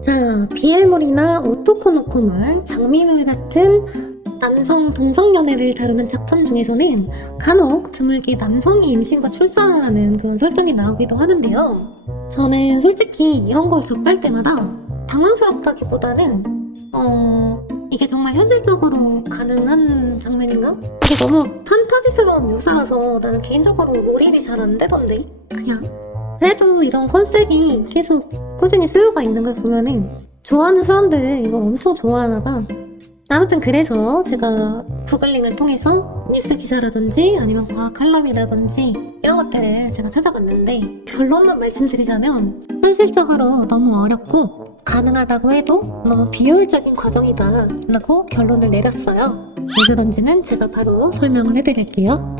자, BL물이나 오토코노코물, 장미물 같은 남성 동성연애를 다루는 작품 중에서는 간혹 드물게 남성이 임신과 출산을 하는 그런 설정이 나오기도 하는데요. 저는 솔직히 이런 걸 접할 때마다 당황스럽다기보다는 이게 정말 현실적으로 가능한 장면인가? 이게 너무 판타지스러운 묘사라서 나는 개인적으로 몰입이 잘 안 되던데 그냥. 그래도 이런 컨셉이 계속 꾸준히 쓰여가 있는 걸 보면은 좋아하는 사람들은 이걸 엄청 좋아하나 봐. 아무튼 그래서 제가 구글링을 통해서 뉴스 기사라든지 아니면 과학 칼럼이라든지 이런 것들을 제가 찾아봤는데 결론만 말씀드리자면 현실적으로 너무 어렵고 가능하다고 해도 너무 비효율적인 과정이다 라고 결론을 내렸어요. 왜 그런지는 제가 바로 설명을 해드릴게요.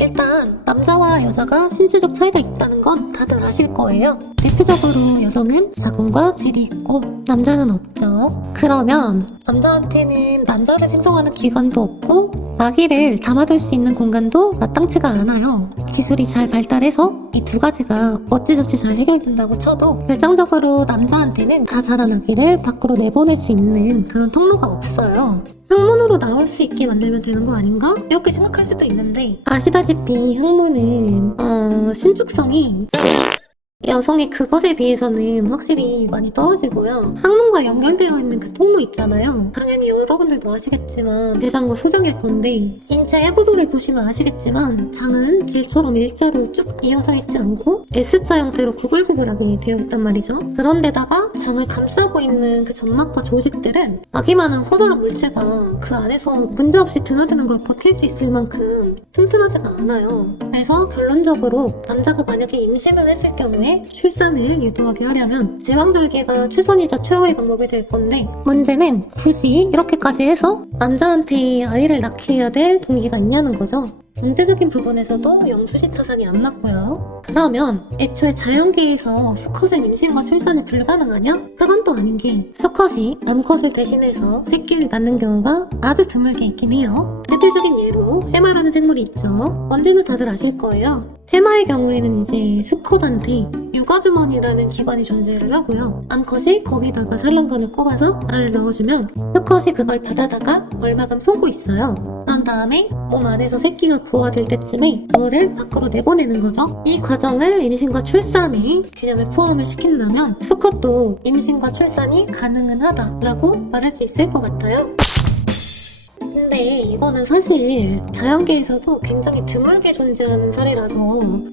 일단 남자와 여자가 신체적 차이가 있다는 건 다들 아실 거예요. 대표적으로 여성은 자궁과 쥐이 있고 남자는 없죠. 그러면 남자한테는 난자를 생성하는 기관도 없고 아기를 담아둘 수 있는 공간도 마땅치가 않아요. 기술이 잘 발달해서 이 두 가지가 어찌저찌 잘 해결된다고 쳐도 결정적으로 남자한테는 다 자란 아기를 밖으로 내보낼 수 있는 그런 통로가 없어요. 항문으로 나올 수 있게 만들면 되는 거 아닌가? 이렇게 생각할 수도 있는데 아시다시피 항문은 신축성이 여성의 그것에 비해서는 확실히 많이 떨어지고요. 항문과 연결되어 있는 그 통로 있잖아요. 당연히 여러분들도 아시겠지만 대장과 소장일 건데 인체 해부도를 보시면 아시겠지만 장은 질처럼 일자로 쭉 이어져 있지 않고 S자 형태로 구불구불하게 되어 있단 말이죠. 그런데다가 장을 감싸고 있는 그 점막과 조직들은 아기만한 커다란 물체가 그 안에서 문제없이 드나드는 걸 버틸 수 있을 만큼 튼튼하지가 않아요. 그래서 결론적으로 남자가 만약에 임신을 했을 경우에 출산을 유도하게 하려면 제왕절개가 최선이자 최후의 방법이 될 건데 문제는 굳이 이렇게까지 해서 남자한테 아이를 낳게 해야 될 동기가 있냐는 거죠. 문제적인 부분에서도 영수시 타산이 안 맞고요. 그러면 애초에 자연계에서 수컷은 임신과 출산이 불가능하냐? 그건 또 아닌 게 수컷이 암컷을 대신해서 새끼를 낳는 경우가 아주 드물게 있긴 해요. 대표적인 예로 해마라는 생물이 있죠. 뭔지는 다들 아실 거예요. 해마의 경우에는 이제 수컷한테 육아주머니라는 기관이 존재를 하고요. 암컷이 거기다가 산란관을 꼽아서 알을 넣어주면 수컷이 그걸 받아다가 얼마간 품고 있어요. 그런 다음에 몸 안에서 새끼가 부화될 때쯤에 그거를 밖으로 내보내는 거죠. 이 과정을 임신과 출산의 개념에 포함을 시킨다면 수컷도 임신과 출산이 가능은 하다라고 말할 수 있을 것 같아요. 근데 이거는 사실 자연계에서도 굉장히 드물게 존재하는 사례라서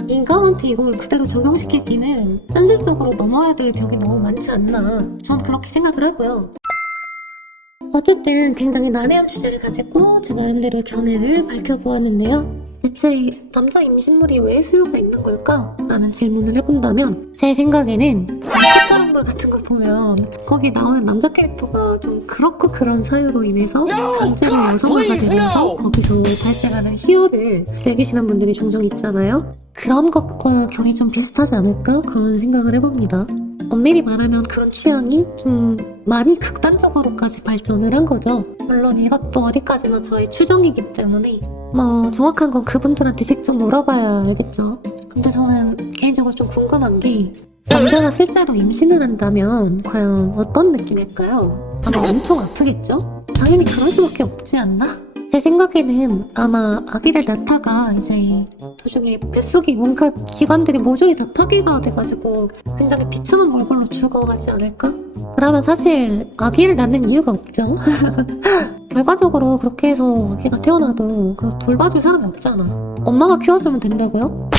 인간한테 이걸 그대로 적용시키기는 현실적으로 넘어야 될 벽이 너무 많지 않나 전 그렇게 생각을 하고요. 어쨌든 굉장히 난해한 주제를 가지고 제 나름대로 견해를 밝혀보았는데요. 대체 남자 임신물이 왜 수요가 있는 걸까? 라는 질문을 해본다면 제 생각에는 색다른물 같은 걸 보면 거기 나오는 남자 캐릭터가 좀 그렇고 그런 사유로 인해서 강제로 여성화가 되면서 거기서 발생하는 희열을 즐기시는 분들이 종종 있잖아요. 그런 것과 결이 좀 비슷하지 않을까? 그런 생각을 해봅니다. 엄밀히 말하면 그런 취향이 좀 많이 극단적으로까지 발전을 한 거죠. 물론 이것도 어디까지나 저의 추정이기 때문에 정확한 건 그분들한테 직접 물어봐야 알겠죠. 근데 저는 개인적으로 좀 궁금한 게 남자가 실제로 임신을 한다면 과연 어떤 느낌일까요? 아마 엄청 아프겠죠? 당연히 그럴 수밖에 없지 않나? 제 생각에는 아마 아기를 낳다가 이제 도중에 뱃속에 온갖 기관들이 모조리 다 파괴가 돼가지고 굉장히 비참한 얼굴로 죽어가지 않을까? 그러면 사실 아기를 낳는 이유가 없죠. 결과적으로 그렇게 해서 아기가 태어나도 돌봐줄 사람이 없잖아. 엄마가 키워주면 된다고요?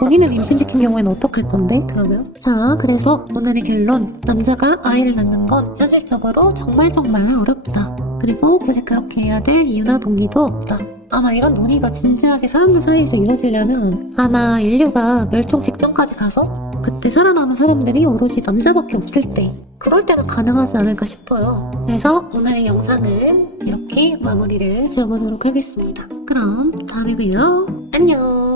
본인을 임신시킨 경우에는 어떡할 건데 그러면? 자, 그래서 오늘의 결론, 남자가 아이를 낳는 건 현실적으로 정말 어렵다. 그리고 굳이 그렇게 해야 될 이유나 동기도 없다. 아마 이런 논의가 진지하게 사람들 사이에서 이루어지려면 아마 인류가 멸종 직전까지 가서 그때 살아남은 사람들이 오로지 남자밖에 없을 때, 그럴 때가 가능하지 않을까 싶어요. 그래서 오늘의 영상은 이렇게 마무리를 지어보도록 하겠습니다. 그럼 다음에 봬요. 안녕.